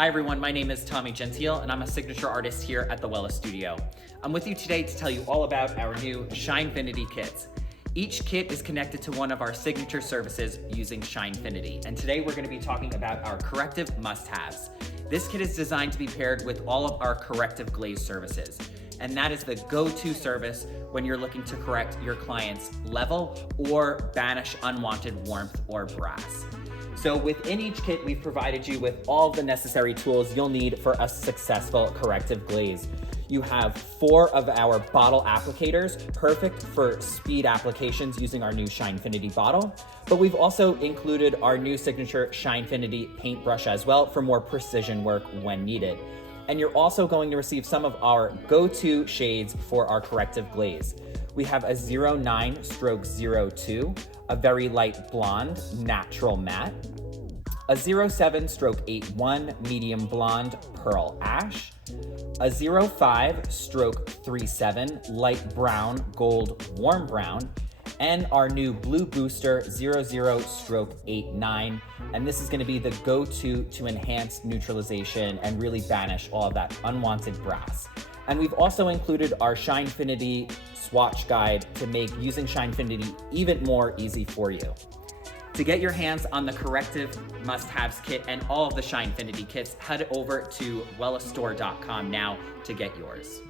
Hi everyone, my name is Tommy Gentile and I'm a signature artist here at the Wella studio. I'm with you today to tell you all about our new SHINEFINITY kits. Each kit is connected to one of our signature services using SHINEFINITY, and today we're going to be talking about our corrective must-haves. This kit is designed to be paired with all of our corrective glaze services, and that is the go-to service when you're looking to correct your client's level or banish unwanted warmth or brass. So within each kit, we've provided you with all the necessary tools you'll need for a successful corrective glaze. You have 4 of our bottle applicators, perfect for speed applications using our new SHINEFINITY bottle, but we've also included our new signature SHINEFINITY paintbrush as well for more precision work when needed. And you're also going to receive some of our go-to shades for our corrective glaze. We have a 09/02, a very light blonde, natural matte, a 07/81, medium blonde, pearl ash, a 05/37, light brown, gold, warm brown, and our new blue booster 00/89. And this is going to be the go-to to enhance neutralization and really banish all of that unwanted brass. And we've also included our SHINEFINITY swatch guide to make using SHINEFINITY even more easy for you. To get your hands on the corrective must-haves kit and all of the SHINEFINITY kits, head over to wellastore.com now to get yours.